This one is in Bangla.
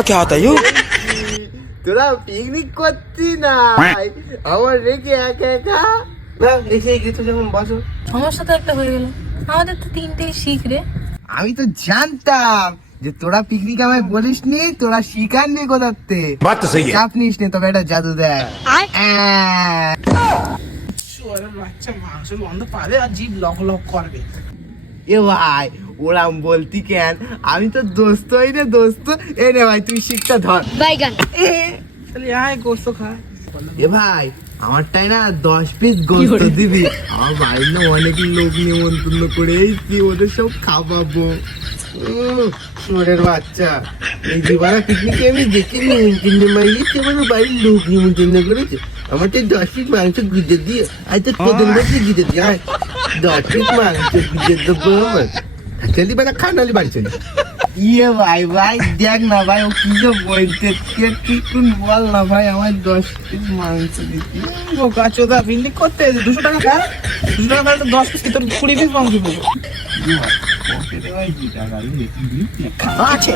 क्या होता है? তোরা পিকনিক করছি না আমার রেখে একা একা না এসে গেছো যখন বসো। সমস্যা তো একটা হয়ে গেল, আমাদের তো তিনটেই শিখ রে। আমি তো জানতাম যে তোরা পিকনিক আমায় বলিস নি, তোরা শিকার নি কোথাতে। बात तो सही है। চাপ নিস নি, তবে এটা জাদু দেয়। বাচ্চা মাংসের গন্ধ পাবে আর জিভ লক লক করবে। এ ভাই ওরাম বলতি কেন, আমি তো দোস্ত হই রে দোস্ত। এই রে ভাই তুই শিখটা ধর। তাহলে আয় গোস্ত খা। এ ভাই আমারটাই না 10 পিস গোস্ত দিবি। আমার বাড়ির না অনেক লোক নিমন্ত্রণ করে এসছি, ওদের সব খাওয়াবো। শোরের বাচ্চা এই জীবনে পিকনিকে আমি দেখিনি, কিন্তু মাইয়েছে আমার বাড়ির লোক নিমন্ত্রণ করেছে। আমার তো 10 পিস মাংস গুজে দিয়ে আজ তো প্রথম বছর গুজে দিয়ে 10 পিস মাংস গুজে দেবো আমার। চলি বেলা খা নালি বাড়ি চলি। ইয়ে ভাই ভাই দেখ না ভাই ও কি যে বলতে, তুই বল না ভাই আমার 10 পিস মাংস দিতি। বোকা চোদা পিকনিক করতে 200 টাকা খা, 200 টাকা খা তো 10 পিস তোর 20 পিস মাংস দেবো। আছে